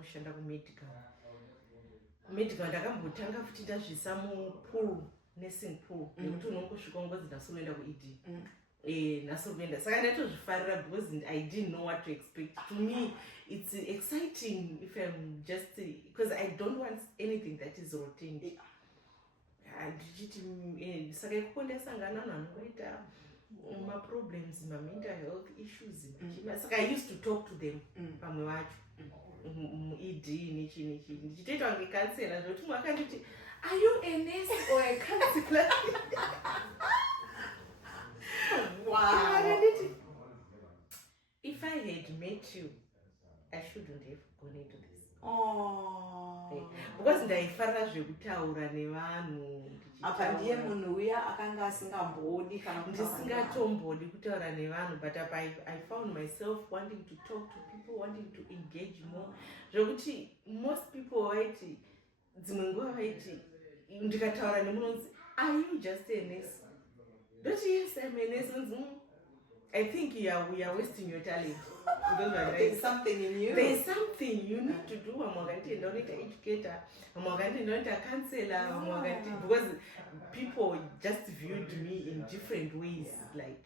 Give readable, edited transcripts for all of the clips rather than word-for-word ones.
vanoshanda kumedical ndakambotanga futi ndazvisa mupool nursing pool nekuti unongosvika ungodzi nhasi unoenda kued nhasi unoenda saka ndatozvifarira because I didn't know what to expect. To me it's exciting if I'm just because I don't want anything that is routine. Ndichiti saka ikoko ndasangana nangoita problems mental health issues saka I used to talk to them pamwe vacho ed nichi ndichitoita ngekansela zvokuti mumwe akanditi are you a nurse or a counselor? Wow. If I had met you I shouldn't have gone into this. Because ndaifarira zvekutaura nevanhu apa ndiye munhu uya akanga asingambodi kana ndisingatombodi kutaura nevanhu, but I found myself wanting to talk to people, wanting to engage more. Zvekuti most people vaiti dzimwe nguva vaiti ndikataura nemunhu are you just a nurse? Don't you yes I'm a nurse? I think we are wasting your talent. There's something in you. There's something you need to do. I'm going to educator. I'm going to counselor. Because people just viewed me in different ways. Like,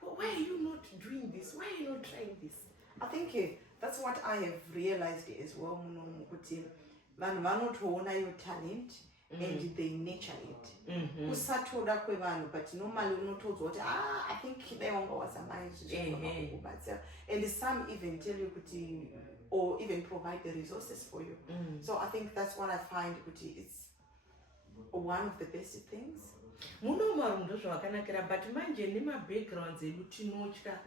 why are you not doing this? Why are you not trying this? I think that's what I have realized as well. Your talent. And they nurture it. Usatoda kwevanhu, but normally unotodzwa kuti I think they won't go as a manager. And some even tell you kuti, or even provide the resources for you. So I think that's what I find kuti it's one of the basic things. Muno marundo zvakanakira, but manje nema backgrounds edu tinotya,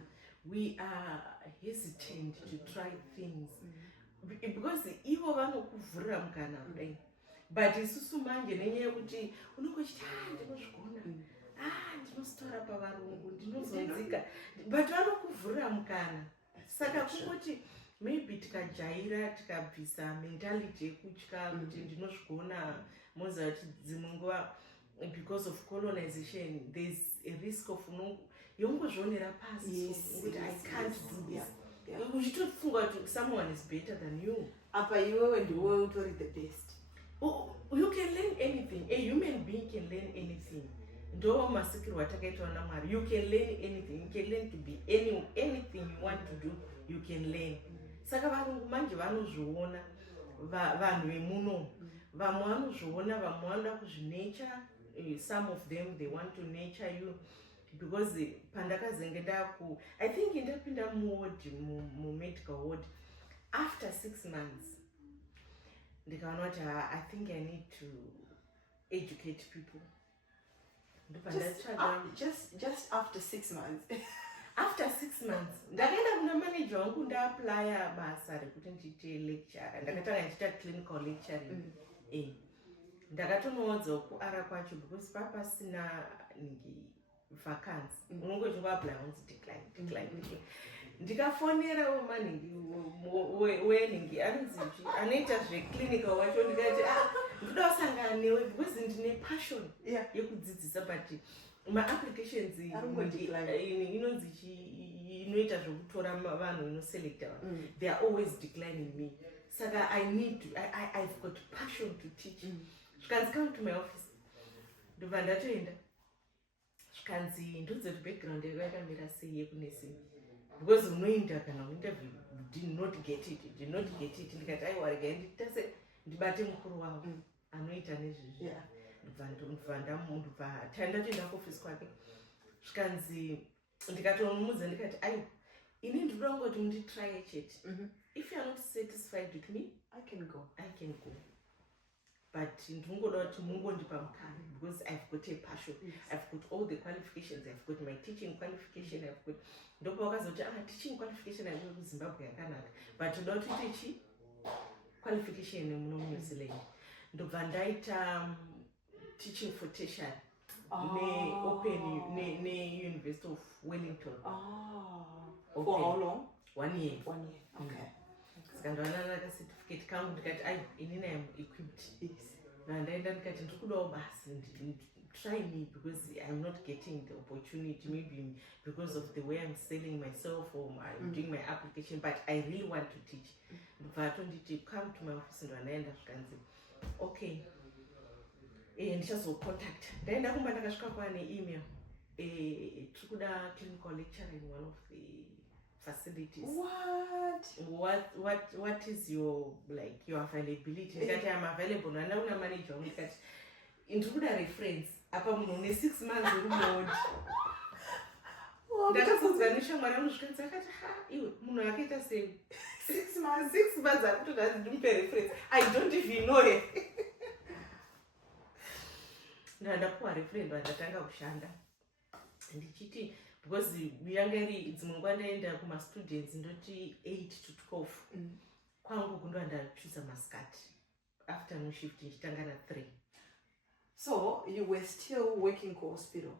we are hesitant to try things because ivo vanokuvhurira mukana kudai. But isusu manje nenyaya yekuti unongochiti ndinozvigona ndinostora pavarungu ndinozonzika, but vanokuvhurira mukana. Saka kungoti maybe tikajaira tikabvisa mentality yekutya kuti ndinozvigona, moza kuti dzimwe nguva because of colonization there's a risk of yongozvionera pasi kuti I can't do this. Uchitofunga kuti someone is better than you. Apa iwewe ndiwe utori the best. You can learn anything. A human being can learn anything. Ndo masikiro watakaitwa na Mwari. You can learn anything. You can learn to be anything you want to do. You can learn. Saka varungu manje vanozviona vanhu vemuno. Vamwe vanozviona, vamwe vanoda kuzvinurture. Some of them they want to nurture you because pandakazenge ndaku I think ndapinda mu medical ward after 6 months. I think I need to educate people. Just after 6 months. After 6 months, ndakaenda kuna manager wangu ndaapply basa rekuti ndiite lecturer. Ndakatanga ndiita clinical lecturing. Ndakatonoudza kuara kwacho because papa sina vacancy. Unongochunga apply once decline. Ndikafonera maningi weningi anzizvi anoita zveclinical wacho ndikati ndoda kusangana newe because ndine passion yekudzidzisa, but maapplications inonzi inoita zvokutora vanhu inoselecta vanhu they are always declining me. Saka I've got passion to teach. Zvikanzi come to my office ndobva ndatoenda zvikanzi ndudze kuti background yako yakamira sei yekunesing because unoinda kana interview did not get it ndikati aiwa regai nditase ndibate mukuru wavo anoita nezvizvi ndobva ndatoenda kuofisi kwake zvikanzi ndikatomudza ndikati aiwa ini ndinoda kungoti munditry chete. If you are not satisfied with me I can go. But ndingoda kuti mungondipa mukana because I've got a passion. I've got all the qualifications. I've got my teaching qualification. I've got ndopa wakazoti teaching qualification yangu kuZimbabwe yakanaka, but ndoda kuti ichi qualification muno New Zealand. Ndobva ndaita teaching for tertiary ne University of Wellington. For how long? 1 year. Okay. Skandawana ka certificate kangu ndikati inini am equipped. Ndaenda ndikati ndikudawo basi try me because I'm not getting the opportunity, maybe because of the way I'm selling myself or I'm doing my application, but I really want to teach. But when did you come to my office and I end up saying, okay, and just will contact. Then I come back an email. Trikuda clinical lecturer in one of the facilities. What is your your availability? That I'm available and I'm a manager. Into a reference upon only 6 months removed. That is what I say 6 months. 6 months after that, do reference. I don't even know it. Ndadapuwa reference ndatanga kushanda. Ndichiti because we dzimungwandaenda kuma students ndoti 8 to 12. Kwangu kundwanda choose maskati. Afternoon shift nchitanga na 3. So you were still working for hospital?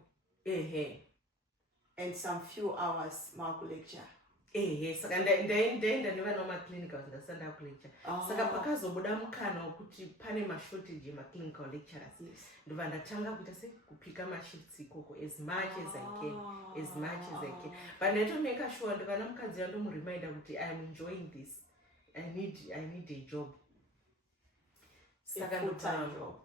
And some few hours Marco lecture? Saka ndaenda nevanhu vamaclinical ndasanda kulecture. Saka pakazobuda mukana wekuti pane mashortage emaclinical lecturers. Ndobva ndatanga kuita sekupika mashifts ikoko as much as I can. But ndaito make sure ndikana mukadzi wandomureminder kuti I am enjoying this. I need a job. Saka full-time job.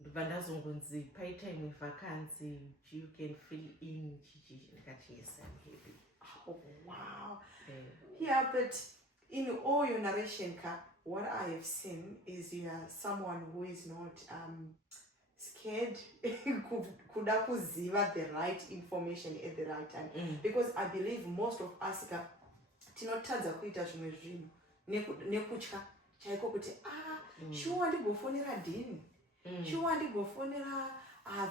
Ndobva ndazongonzi paitime vacancy you can fill in ndikati yes I'm happy. Oh wow. Yeah, but in all your narration, what I have seen is you are someone who is not scared kuda kuziva the right information at the right time. Because I believe most of us tinotadza kuita zvimwe zvinhu nekutya chaiko kuti sure ndigofonera dean, sure ndigofonera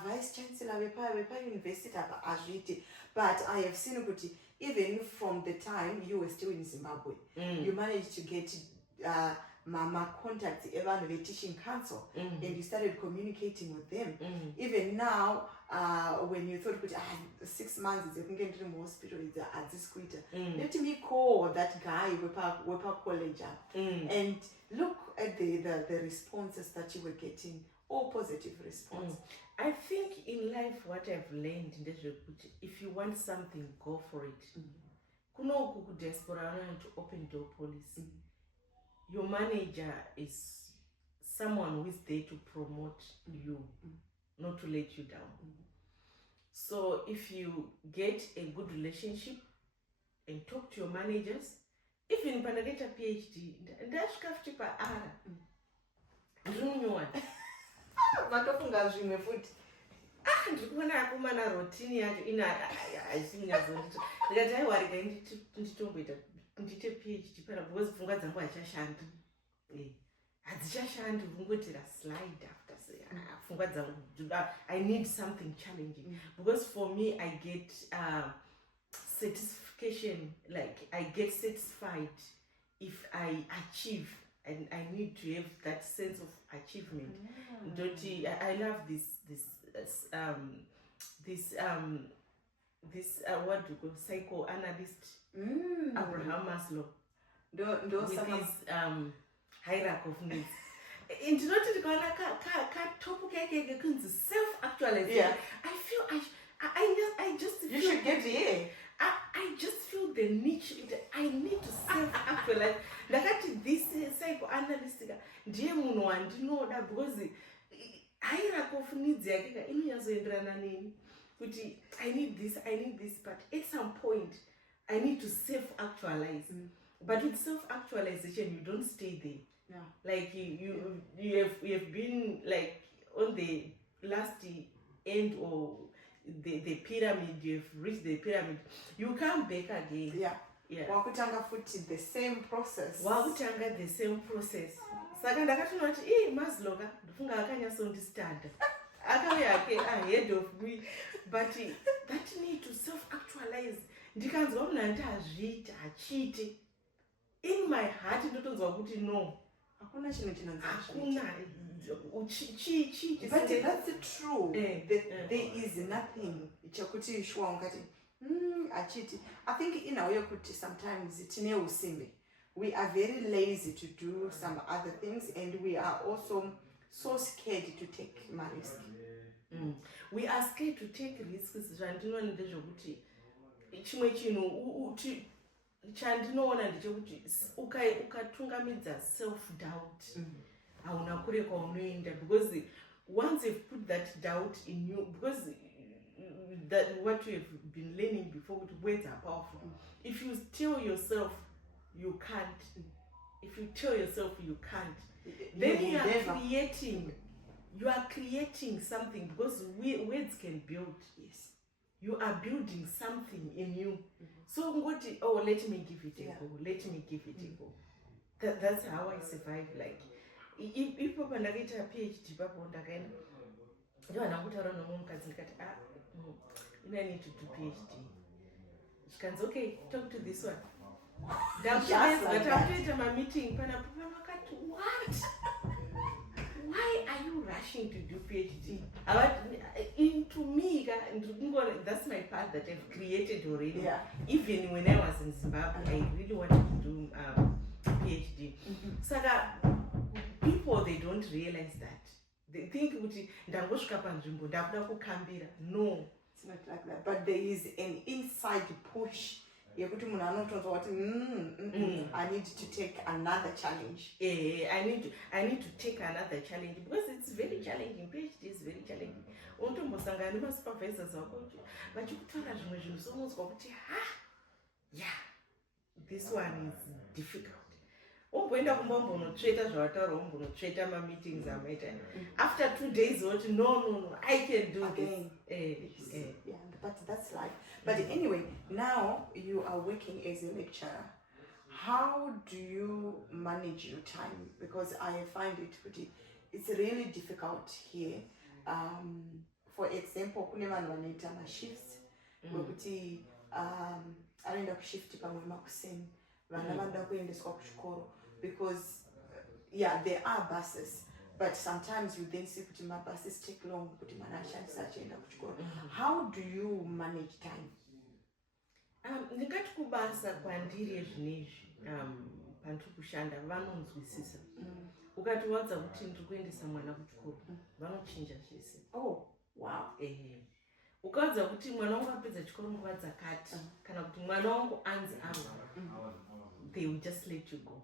vice chancellor vepa university apa azviti. But I have seen kuti even from the time you were still in Zimbabwe, you managed to get mama contacts evanhu ve-teaching council, and you started communicating with them. Even now, when you thought 6 months yekunge ndiri muhospital adzisi kuita, let me call that guy wepa college and look at the responses that you were getting, all positive response. I think in life what I've learned is if you want something, go for it. Kuno ku diaspora to open door policy. Your manager is someone who is there to promote you, not to let you down. So if you get a good relationship and talk to your managers, even when I get a PhD, that's pa ara. Matofunga zvimwe futi. Ndikuona akomana routine yacho ina aisinyazondito. Ndikati aiwarika nditomboita ndite PhD para because pfungwa dzangu hachashandi. Hadzichashandi kungotira slide after say pfungwa dzangu I need something challenging because for me I get satisfaction, like I get satisfied if I achieve, and I need to have that sense of achievement. I love this what do you call psychoanalyst Abraham Maslow with his hierarchy of needs. Ndinoti ndikaona katopu keke kunzi self-actualization. I feel I just feel you should get here. I just feel the niche. I need to self-actualize. Ndakati this psychoanalyst ndiye munhu wandinoda because hierarchy of needs yake inonyazoenderana neni kuti I need this, but at some point I need to self-actualize. But with self-actualization you don't stay there. Like you have been like on the last end or the pyramid, you've reached the pyramid, you come back again. Wakutanga futi the same process. Saka ndakatoona kuti Maslow ndofunga akanyasondistanda akauya ake ahead of me, but that need to self-actualize. Ndikanzwa kuti ndazviita achiti in my heart ndotonzwa kuti no, hakuna chinhu chinonzi hakuna but that's true. There is nothing chakuti shwa ungati achiti. I think in our kuti sometimes tine usimbe, we are very lazy to do some other things, and we are also so scared to take my risk. We are scared to take risks. Zvandinoona ndezvokuti chimwe chinhu chandinoona ndechekuti ukatungamidza self doubt hauna kure kwaunoenda, because once you've put that doubt in you, because that what you have been learning before, words are powerful. If you tell yourself you can't, if you tell yourself you can't, then you are creating something, because words can build. Yes, you are building something in you. So ngoti, oh, let me give it a go, let me give it a go. That's how I survive. Like if papa ndakaita PhD papo ndakaenda ndivana kutaura nomwe mukadzi ndikati I need to do PhD. Shikanzi, okay, talk to this one. Ndakutoita mameeting panapo vakati, what? Why are you rushing to do PhD? Into me, that's my path that I've created already. Yeah. Even when I was in Zimbabwe, I really wanted to do PhD. So people, they don't realize that. They think, no. It's not like that. But there is an inside push. I need to take another challenge. I need to take another challenge, because it's very challenging. PhD is very challenging. Supervisors but you this one is difficult. After 2 days, no, I can do this. Yeah, but that's life. But anyway, now you are working as a lecturer. How do you manage your time? Because I find it's really difficult here. For example, kune vanhu vanoita mashifts wekuti anoenda kushifti pamwe makuseni, vana vanoda kuendeswa kuchikoro, because there are buses, but sometimes you then see kuti buses take long kuti mwana ashandisa achienda kuchikoro. How do you manage time? Ndingati kubasa kwandiri zvinezvi pandiri kushanda vanonzwisisa. Ukati wadza kuti ndiri kuendesa mwana kuchikoro, vanochinja zvese. Oh, wow. Ukaudza kuti mwana wangu apedza chikoro nguva dzakati, kana kuti mwana wangu anzi they will just let you go.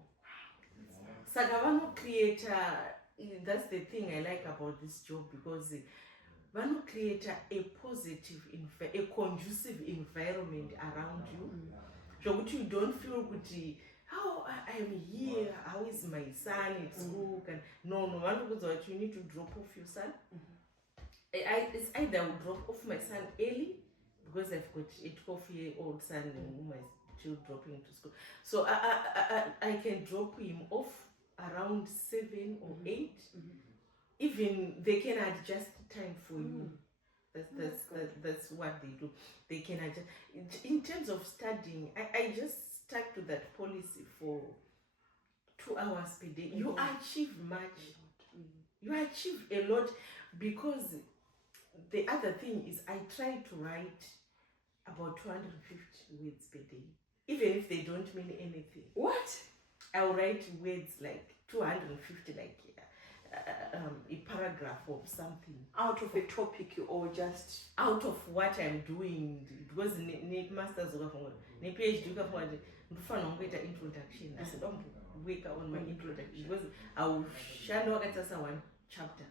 Saka vanocreate, that's the thing I like about this job, because vanocreate a positive, a conducive environment around you. So you don't feel kuti, how I'm here, how is my son at school? No, you need to drop off your son. It's either I will drop off my son early, because I've got a 12-year-old son whom I'm still dropping to school. So I can drop him off around 7 or 8. Even they can adjust time for you. That's what they do. They can adjust. In terms of studying, I just stuck to that policy for 2 hours per day. You achieve much. You achieve a lot, because the other thing is I try to write about 250 words per day, even if they don't mean anything. What? I'll write words like 250, like a paragraph of something. Out of a topic, or just out of what I'm doing. Because masters ne PhD introduction. I said, work on my introduction, because I will shadow one chapter.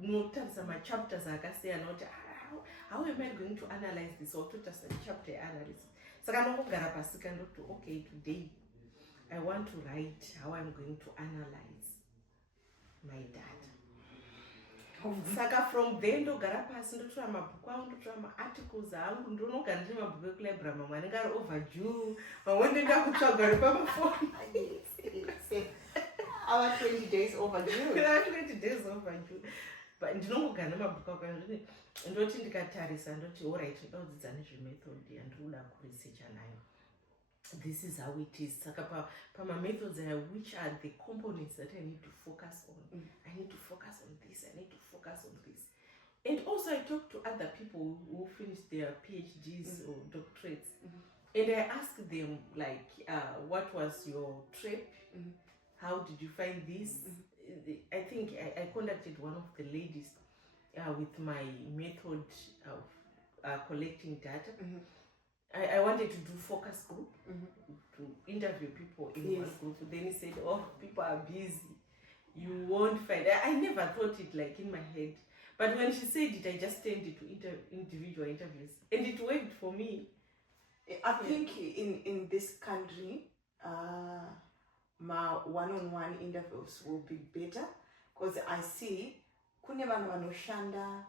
No terms of my chapters I can say not how am I going to analyze this, or to just a chapter analysis. So I don't go okay, today I want to write how I'm going to analyze my data. Saka from then ndogara pasi ndotora mabhuku angu, ndotora maarticles angu, ndonogara ndine mabhuku ekulibrary, mamwe anenge ari overdue, mamwe ndoenda kutsvaga ari pamafoni. Our 20 days overdue. 20 days overdue. But ndinongogara nemabhuku angu, ndoti ndikatarisa ndoti alright, ndoda kudzidza nezvemethod yandinoda kuresearcha nayo. This is how it is. Saka pama methods, which are the components that I need to focus on. I need to focus on this. I need to focus on this. And also, I talk to other people who finished their PhDs or doctorates, and I ask them, like, what was your trip? How did you find this? I think I contacted one of the ladies with my method of collecting data. I wanted to do focus group to interview people in one group. Then he said, oh, people are busy. You won't find. I never thought it like in my head. But when she said it, I just turned it to individual interviews. And it worked for me. I think in this country, my one-on-one interviews will be better. Because I see, kunevano vanoshanda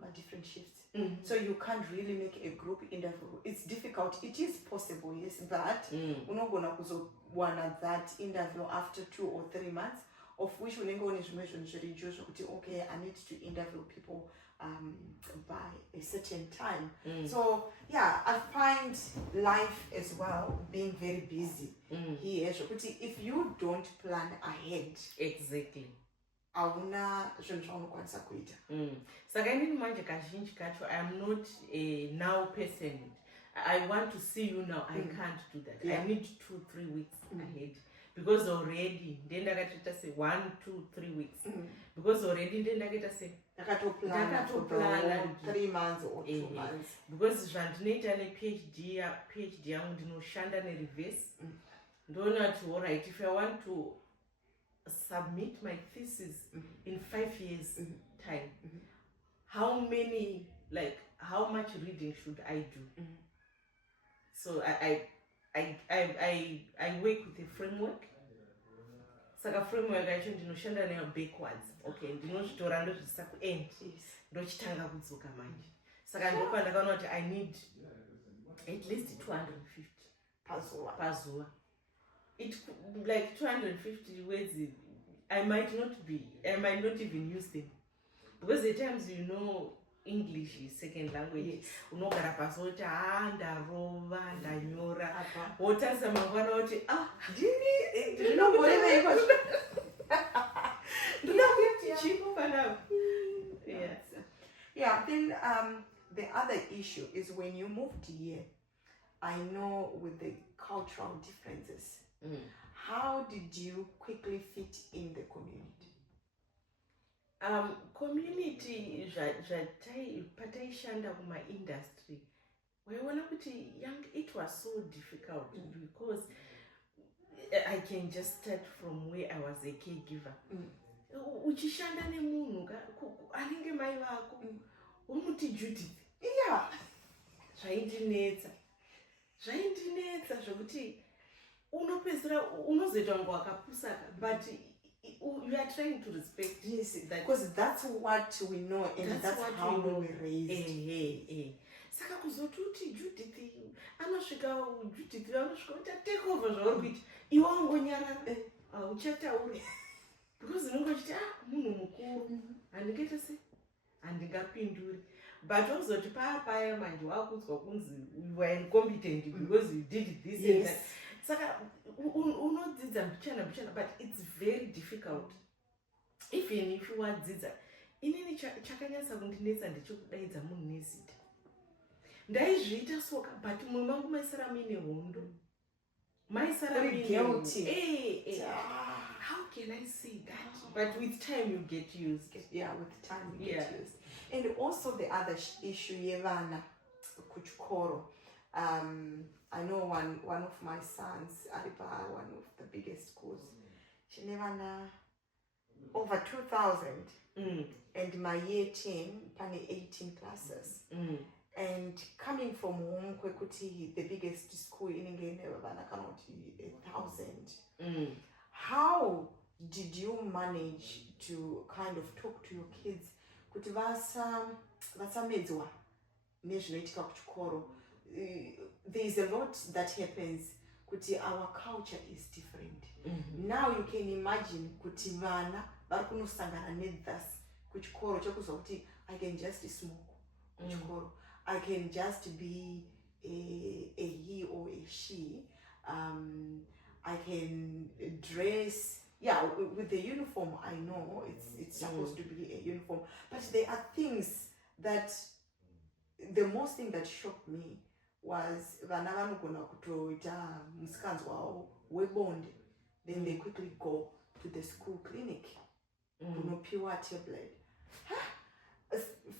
my different shifts. So you can't really make a group interview. It's difficult. It is possible, yes, but unogona kuzowana that interview after 2 or 3 months, of which unenge one information reduce okay, I need to interview people by a certain time. So yeah, I find life as well being very busy here. So if you don't plan ahead, exactly, hauna zvinhu zvaunokwanisa kuita. Saka inini manje kazhinji kacho I am not a now person. I want to see you now. I can't do that. I need 2-3 weeks ahead. Because already then ndakatoita say 1-2-3 weeks. Because already then ndakaita say ndakatoplana 3 months or 2 months. Because zvandinoita PhD yangu ndinoshanda nereverse. Ndoona kuti all right, if I want to submit my thesis in 5 years time, how much reading should I do? So I work with a framework. Saka framework acho ndinoshanda nayo backwards. Okay, ndinozvitora ndozvisa kuend ndochitanga kudzoka manje. Saka ndopa ndakaona kuti I need at least 250 pazuva. It like 250 words. I might not even use them, because at times English is second language. Unogara pasi woti ndarova ndanyora wotarisa mangwana woti ndini ndinoboreva ndinokuchipa. Yeah, then the other issue is when you moved here, I know with the cultural differences, how did you quickly fit in the community? Community pataishanda kuma industry, waiona kuti it was so difficult because I can just start from where I was a caregiver. Uchishanda nemunhu anenge mai vako umuti Judith, zvaindinetsa zvokuti unopedzera unozoita ngo wakapusaka, but you are trying to respect because that's what we know and that's how we were raised. Saka kuzoti uti Judith anosvika kuti take over zvauri kuita iwe wangonyarara uchataura because unenge uchiti munhu mukuru handingaita sei handingapinduri, but uzoti paya manje wakudzwa kunzi you were incompetent because you did this and that. Saka unodzidza mbichana, but it's very difficult. Even if you wadzidza, inini chakanyasa kundinetsa ndechikudaidza munhu nezita. Ndaizviita soka, but mumwe mangu maisara mine hondo. Maisara mine guilty. How can I say that? But with time you get used. Yeah, with time you get used. And also the other issue, yevana kuchikoro. I know one of my sons, Ariba, one of the biggest schools, she never over 2,000, and my year 10, pani 18 classes. And coming from home, Kwekuti, the biggest school in England, 1,000. How did you manage to kind of talk to your kids? Kuti vasamedzwa nezvinoitika kuchikoro. There is a lot that happens. Kuti our culture is different. Now you can imagine kuti vana vari kunosangana nethus kuchikoro chekuzwa kuti I can just smoke kuchikoro. I can just be a he or a she. I can dress with the uniform. I know it's supposed to be a uniform, but there are things that the most thing that shocked me was vana vanogona kutoita musikanzwa wavo webonde, then they quickly go to the school clinic kunopiwa tablet.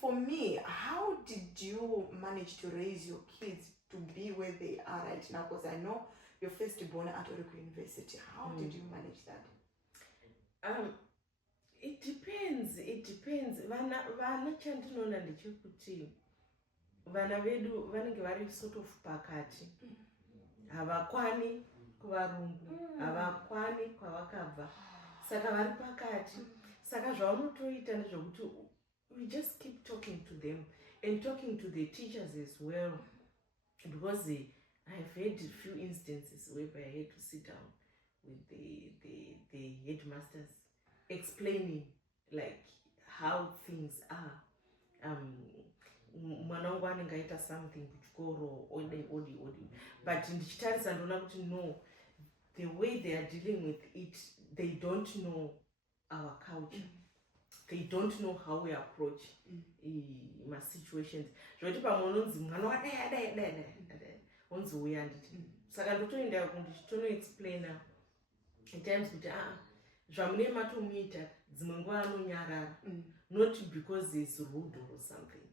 For me, how did you manage to raise your kids to be where they are right now? Because I know your firstborn at Oracle University. How did you manage that? It depends. Vana chandinoona ndechekuti vana vedu vanenge vari sort of pakati. Havakwani kuvarungu, havakwani kwavakabva. Saka vari pakati. Saka zvaunotoita ndezvekuti we just keep talking to them and talking to the teachers as well, because I've had a few instances where I had to sit down with the headmasters explaining like how things are. Mwana wangu anenge aita something kuchikoro odi, but ndichitarisa ndoona kuti no, the way they are dealing with it, they don't know our culture. They don't know how we approach my situations. Zvoti pamwe unonzi mwana wadai unzi uya handiti. Saka ndotoenda ndichitonoexplaina at times kuti zvamune matomuita dzimwe nguva anonyarara, not because he's rude or something,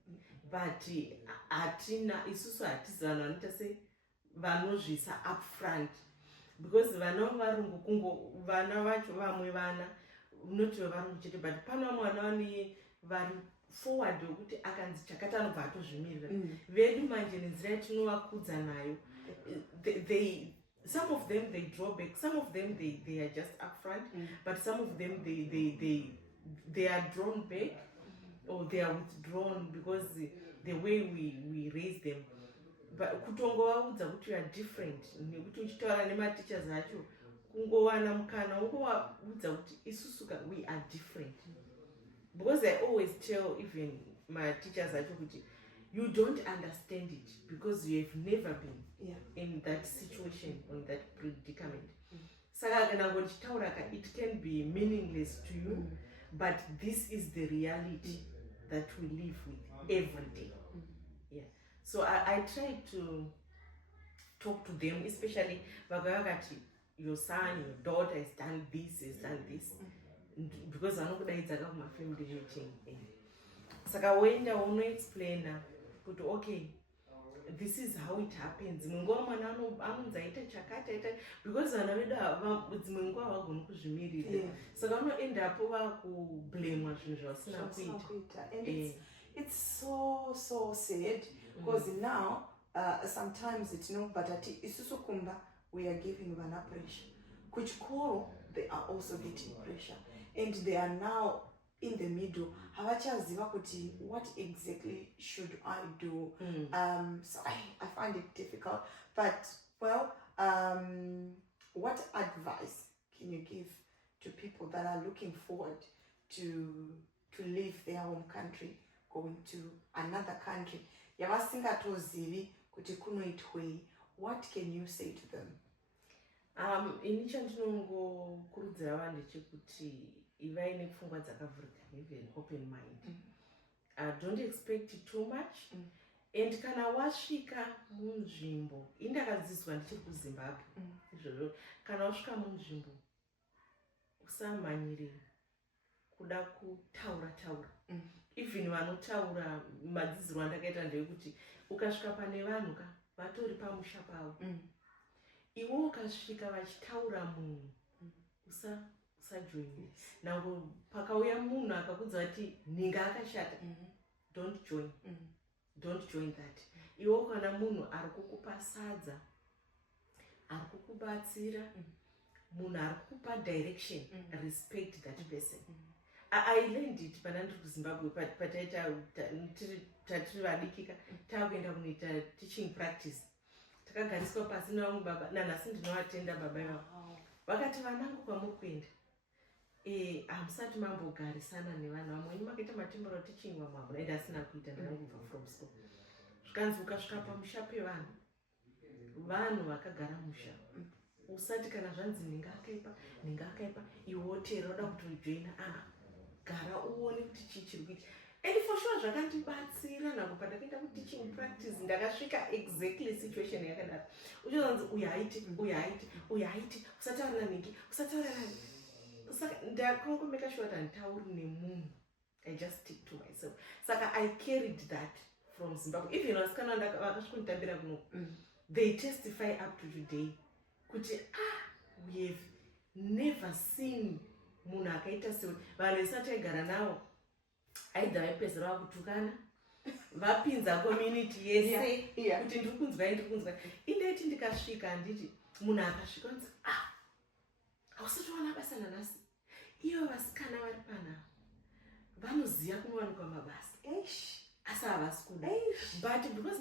but isusu hatizi vanhu vanoita se vanozvisa up front, because vana varungu kungo vana vacho vamwe vana unoti varungu chete, but pana mwana vane vari forward wekuti akanzi chakati anobva atozvimirira. Vedu manje nenzira yatinovakudza nayo, some of them they draw back, some of them they are just upfront, but some of them they are drawn back or they are withdrawn because the way we raise them. But kutongovaudza kuti we are different, nekuti uchitaura nematichers acho kungowana mukana ungovaudza kuti isusu we are different, because I always tell even my teachers acho kuti you don't understand it because you have never been in that situation or in that predicament. Saka kana ngochitaura it can be meaningless to you, but this is the reality that we live with every day. So I try to talk to them, especially vakavakati your son, your daughter has done this, because anokudaidza kumafamily meeting. Saka wenda unoexplaina kuti okay, this is how it happens. Munguva mwana anonzi aita chakati, because vana vedu dzimwe nguva havagoni kuzvimirira. Saka unoendapo vakublamwa zvinhu zvavasina kuita. And it's so sad, because now sometimes it's no, but at isusu kumba we are giving vana pressure. Kuchikoro they are also getting pressure, and they are now in the middle. Havachaziva kuti what exactly should I do? So I find it difficult. But well, what advice can you give to people that are looking forward to leave their home country, going to another country? Yavasingatozivi kuti kunoitwei. What can you say to them? Ini chandinongokurudzira vanhu ndechekuti ivai nepfungwa dzakavhurika, have an open mind. Don't expect too much. And kana wasvika munzvimbo, indakadzidziswa ndichiri kuZimbabwe izvozvo, kana wasvika munzvimbo usamhanyire kuda kutaura. Even vanotaura madzidziro andakaita ndeyekuti ukasvika pane vanhu vatori pamusha pavo, iwe ukasvika vachitaura munhu usajoin. Nango pakauya munhu akakudza kuti ninga akashata, don't join that. Iwe kana munhu ari kukupa sadza, ari kukubatsira, munhu ari kukupa direction, respect that person. I learned it pana ndiri kuZimbabwe, tatiri vadikika takuenda kunoita teaching practice. Takagariswa pasi navamwe baba, nanhasi ndinovatenda baba ivavo. Vakati vanangu kwamuri kuenda, hamusati mambogarisana nevanhu vamweni makaita matemporal teaching, vamwe hamuna, ende asina kuita, ndakangobva from school. Zvikanzi ukasvika pamusha pevanhu, vanhu vakagara musha, usati kana zvanzi ninga akaipa, iwe woteera uda kutojoina, gara uone kuti chii chiri kuita. And for sure zvakandibatsira nangu pandakaenda kuteaching practice, ndakasvika exactly situation yakadaro. Uchizonzi uyu haiti, usataura naningi, saka ndakangomeka sure kuti handitauri nemunhu. I just stick to myself. Saka I carried that from Zimbabwe. Even vasikana vakasvikunditambira kuno, they testify up to today kuti we have never seen munhu akaita sewe. Vanhu vesati aigara navo aidha vaipedzera vakutukana, vapinza community yese kuti ndiri kunzwai. Indaiti ndikasvika handiti munhu akasvika unzi hausatowana basa nanhasi. Ivo vasikana vari panapa vanoziva kunowanikwa mabasa asi havasi kuda, but because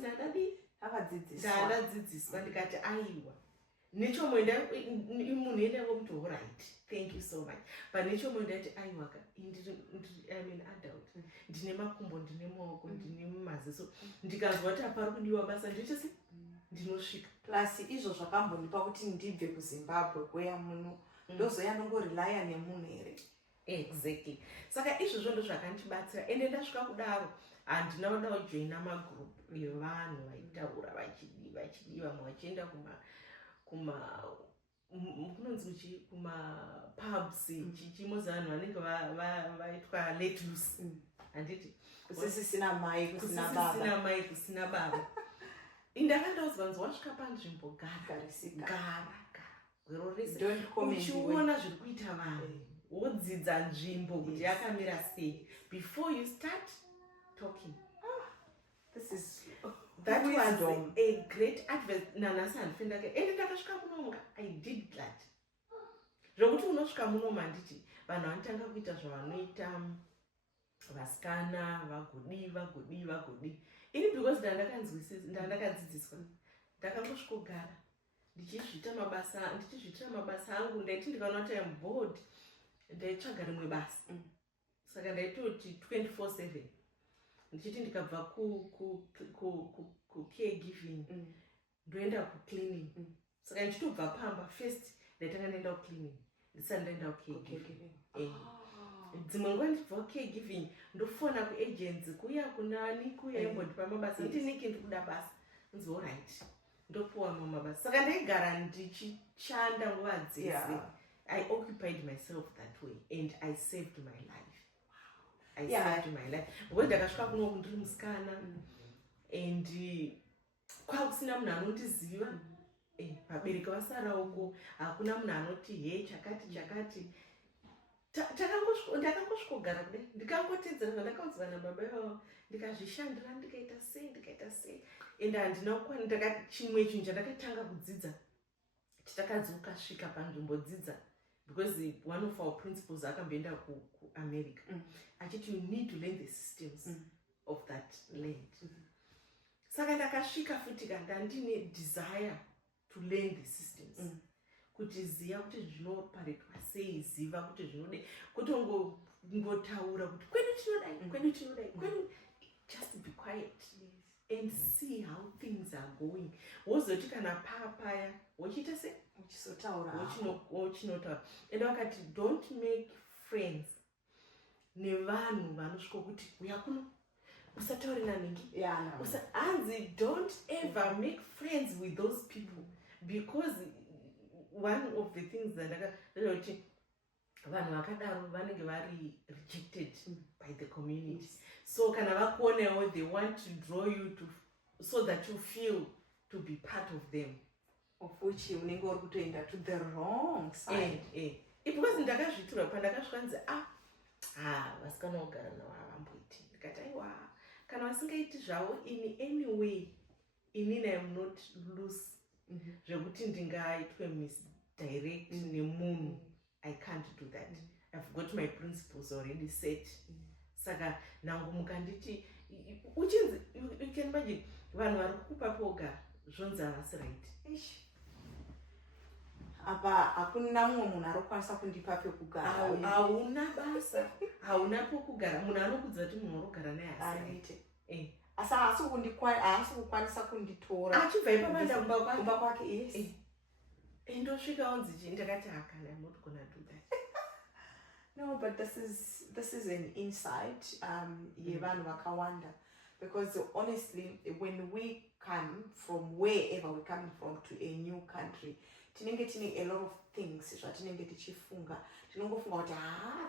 ndadadzidziswa ndikati aiwa nechomwe munhu endavo kuti alright, thank you so much, but nechomwe ndati aiwa ka I'm an adult, ndine makumbo, ndine maoko, ndine maziso, ndikazwa kuti hapari kudiwa basa ndochese ndinosvika. Plus izvo zvakambondipa kuti ndibve kuZimbabwe kuya muno ndozoya ndongorelaya nemunhu here. Exactly. Saka izvozvo ndo zvakandibatsira, ende ndasvika kudaro handina kuda kujoina magroup evanhu vaitaura vachidi vamwe vachienda kunonzi kumapubs chichimoza vanhu vanenge vaitwa let loose, handiti kusisina mai kusina baba. Indakandaudzwa nzi wasvika panzvimbo gara gwero rese uchiona zviri kuita vanhu, wodzidza nzvimbo kuti yakamira sei before you start talking. That was a great advice. Nanhasi handifenda ke ende ndakasvika munomu I did that. Zvokuti unosvika munomu handiti vanhu vanotanga kuita zvavanoita vasikana vagodi. Ini because ndandakadzidziswa ndakangosvikogara ndichizviitira mabasa angu. Ndaiti ndikaona kuti I'm bored ndaitsvaga rimwe basa. Saka ndaitoti 24/7 ndichiti ndikabva ku-caregiving ndoenda ku-cleaning. Saka ndichitobva pamba first ndaitanga ndaenda ku-cleaning ndisati ndaenda ku-caregiving. Dzimwe nguva ndibva ku-caregiving ndofona ku-agents kuya kunani kuya imbondipa mabasa nditi niki ndikuda basa nzi alright ndopuwa mabasa. Saka ndaigara ndichishanda nguva dzese. I occupied myself that way and I saved my life. Saved my life. Because ndakasvika kuno ndiri musikana and kwakusina munhu anondiziva. Vabereki vasara uko hakuna munhu anoti he chakati. Ndakangosvikogara kudai ndikangotedzera zvandakaudzwa nababa ivavo ndikazvishandira ndikaita sei and handina kukwana. Ndakati chimwe chinhu chandakatanga kudzidza chitakadzoka svika panzvimbo dzidza, because one of our principals akamboenda kuAmerica achiti you need to learn the systems of that land. Saka ndakasvika futi ndandine desire to learn the systems, kuti ziva kuti zvinoparetwa sei, ziva kuti zvinode kuti ngotaura kuti kwedu tinodai just be quiet and see how things are going. Wozoti kana papaya wochiita se wochinotaura. And wakati don't make friends nevanhu vanosvika kuti uya kuno usataure naningi. Hanzi don't ever make friends with those people, because one of the things that vanhu vakadaro vanenge vari rejected by the community. So kana vakuonewo they want to draw you to so that you feel to be part of them, of which unenge uri kutoenda to the wrong side. Because ndakazvitura pandakasvika nzi vasikana vogara navo havamboiti. Ndikati aiwa kana vasingaiti zvavo in any way inini I am not loose zvekuti ndingaitwe misdirect nemunhu. I can't do that. I've got my principles already set. Saka nangu mukanditi uchinzi you can imagine vanhu vari kukupa pogara zvonzi havasi right. Apa hakuna mumwe munhu arikwanisa kundipa pekugara. Hauna basa, hauna pokugara. Munhu anokudza kuti munhu urogara naye hasi. Asi haasi kukwanisa kunditora. Achibva ipapa kumba kwake. Yes. Ndosvika unzi ndakati hakana, I'm not gonna do that. No, but this is an insight yevanhu vakawanda, because honestly when we come from wherever we're coming from to a new country, tinenge tine a lot of things zvatinenge tichifunga. Tinongofunga kuti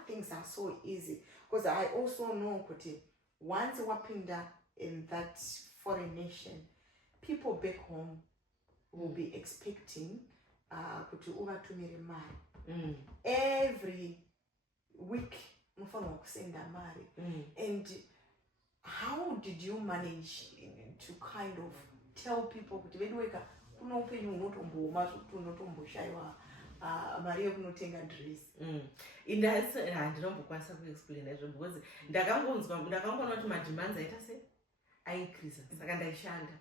things are so easy, because I also know kuti once wapinda in that foreign nation, people back home will be expecting kuti uvatumire mari every week, mufanira kusenda mari. And how did you manage to kind of tell people kuti veduweka kuno upenyu unotombooma zvokuti unotomboshaiwa mari yekunotenga dress? Handinombokwanisa kuexplaina izvo, because ndakangoona kuti mademands aita sei aincreasa, saka ndaishanda.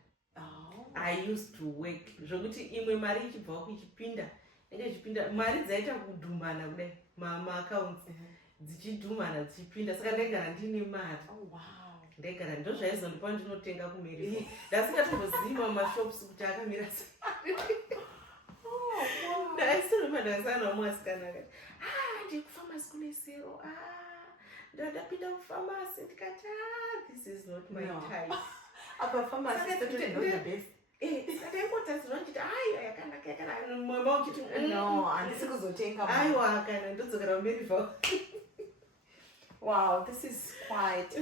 I used to work zvokuti imwe mari ichibva ichipinda mari dzaita kudhumana kudai, maaccounts dzichidhumana dzichipinda, saka ndaigara ndine mari. Ndaigara ndo zvaizondipa ndinotenga kumeri. Ndasingatombozivi mashops kuti akamira sei. Ndaisiruma ndakasana mwasikana akati ndikufamasi kune sero, ndapinda kufamasi ndikati this is not my type. Apa pharmacy is not the best. Ndaimbotarisirwa ndichiti yakanaka mwoyo uchiti no, handisi kuzotenga. Aiwa, kana ndodzokera kumeri vhao. Wow, this is quite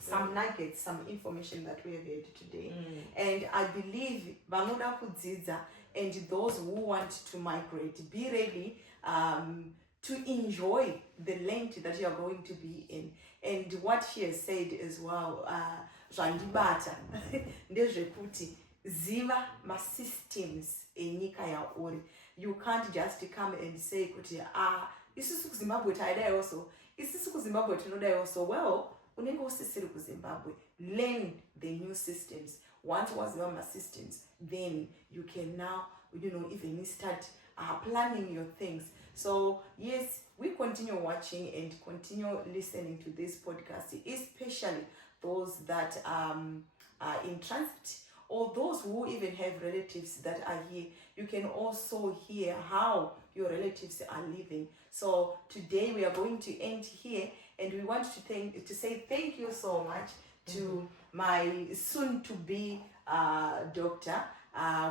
some nuggets, some information that we have heard today. And I believe vanoda kudzidza and those who want to migrate, be ready to enjoy the land that you are going to be in. And what she has said as well, zvandibata ndezvekuti ziva masystems enyika yauri. You can't just come and say kuti isusu kuZimbabwe taidai so, isusu kuZimbabwe tinodai also. Well, unenge usisiri kuZimbabwe. Learn the new systems. Once waziva masystems, then you can now, even start planning your things. So yes, we continue watching and continue listening to this podcast, especially those that are in transit, or those who even have relatives that are here. You can also hear how your relatives are living. So today we are going to end here, and we want to say thank you so much to my soon-to-be doctor,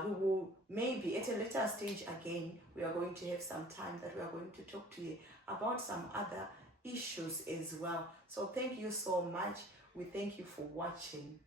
who will maybe at a later stage again, we are going to have some time that we are going to talk to you about some other issues as well. So thank you so much. We thank you for watching.